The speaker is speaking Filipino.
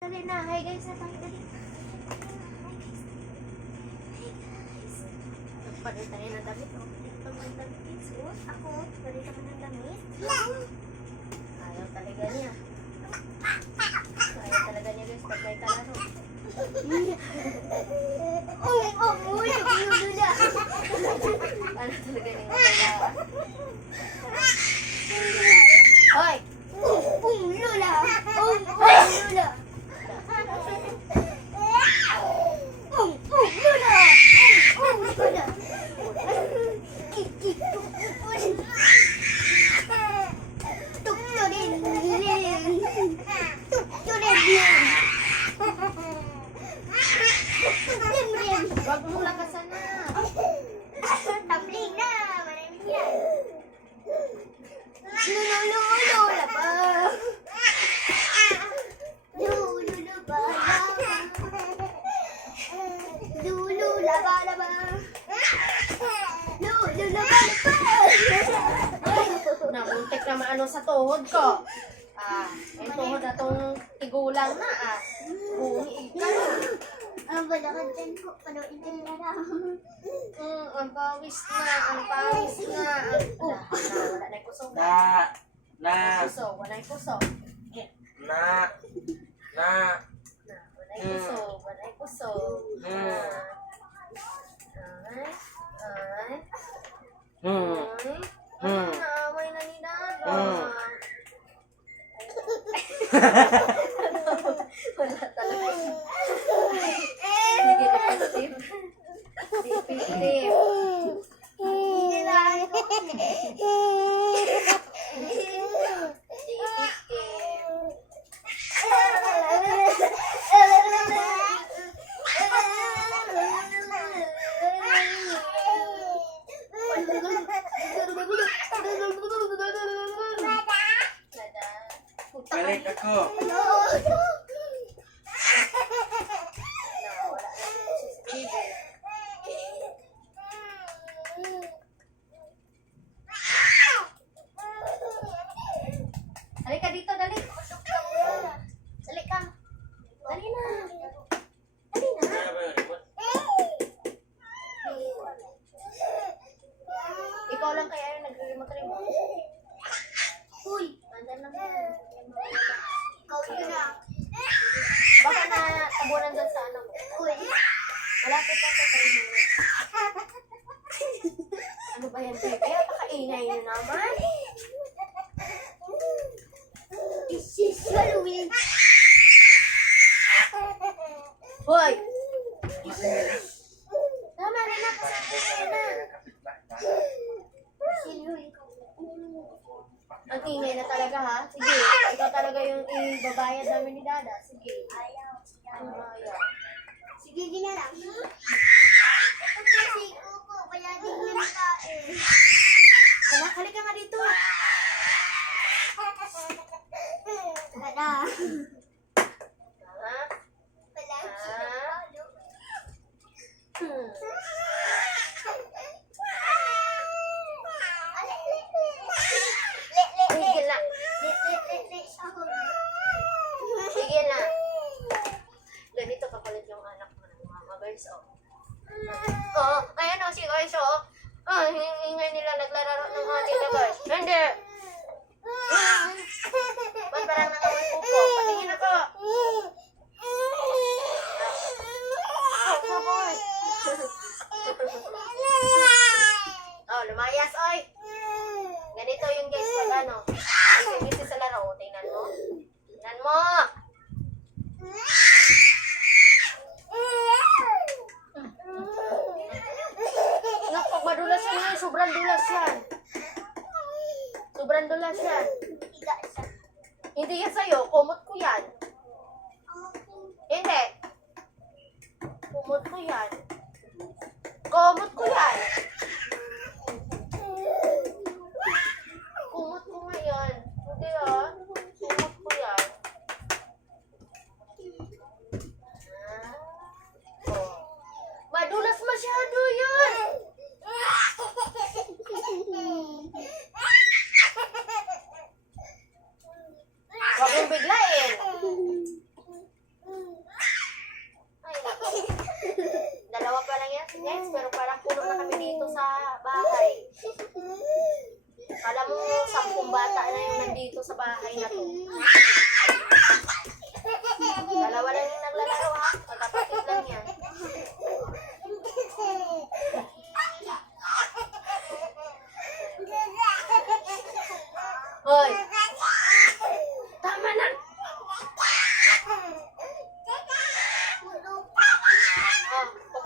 Dali na. Hi guys, na tayo. Dali. Hi guys. Nagpalit tayo ng damit. Ito ng damit. Suot ako. Palit ako ng damit. Ayaw talaga niya. Ayaw talaga niya guys. Pag may kalaro. Nagulula. Ano talaga niya magagawa? Hoy! Lula! Lula! Wag mong lakasan na. Tabling na. Maraming yan. Lulula ba? Lulula ba? Lulula ba? Lulula ba? Namuntik na maano sa tuhod ko. Yung tuhod na tong tigulang na Bungi ka na. Ang balakad dyan po, panuin din na lang. Ang pawis na, ang pawis na. Wala na yung kusog. Na. Kusog, wala yung kusog. Na. Wala yung kusog, wala yung kusog. Naaway na ni Dada. Wala talaga. Sige na positive. Dipitip. Balik ako. Halika dito, dali. Dali ka. Dali na. Dali na. Ikaw lang kaya yung nag-remote. Uy, Nandiyan lang. ikaw yun na. Baka na tabunan dyan sa ano. Uy, Malapit na sa 3 minutes. Ano ba yan, babe? Kaya pakaingay nyo naman. this is Halloween. Hoy! Tama na na, kasama na. Halloween ko. Ang ingay na talaga ha. Sige, ikaw talaga yung ibabayad namin ni Dada. Sige. Ayaw. Ayaw. Sige, di na lang. Kasi ko, kaya di na nakain. Anak, halika nga dito. Wala. Ha? Wala. Sige na. Sige na. Ganito kapalit yung anak mo ng mama, guys. Ayan o, si guys, ingay nila naglararo ng ating labas. Hindi. Ba't parang nakawin pupo? Patingin ako. Boy. Lumayas, oy. Ganito yung guys, pag ano. Kasi sa laro, tingnan mo. Tingnan mo. Pag madulas yan, sobrang dulas yan. Sobrang dulas yan. Hindi yan sa'yo, kumot ko yan. Hindi. Kumot ko yan. Kumot ko yan. Kumot ko ngayon. Hindi kumot ko yan. Madulas masyado yan. Huwag mong biglain. classmates, pero parang puno na kami dito sa bahay. Alam mo, 10 bata na yung nandito sa bahay na to. Dalawa lang yung naglalaro ha, magkapatid lang yan. Hoy! Tama na! Oh,